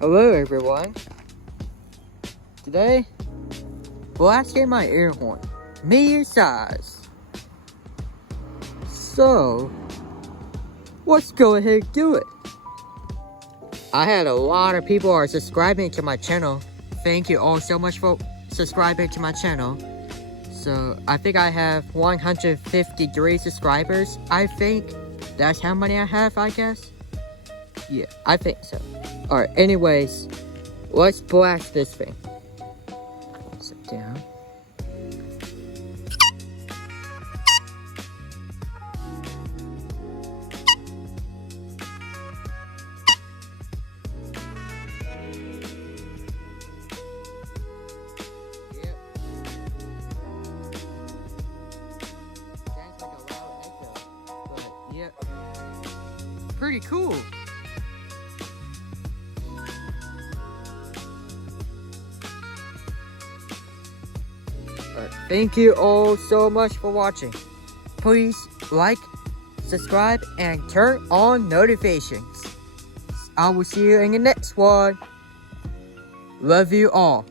Hello everyone. Today, blasting my air horn, medium size. So, let's go ahead and do it. I had a lot of people are subscribing to my channel. Thank you all so much for subscribing to my channel. So, I think I have 153 subscribers. I think that's how many I have, I guess. Yeah, I think so. Alright, anyways, let's blast this thing. Sit down. Yep. Sounds like a loud echo, but yep. Pretty cool. Thank you all so much for watching. Please like, subscribe, and turn on notifications. I will see you in the next one. Love you all.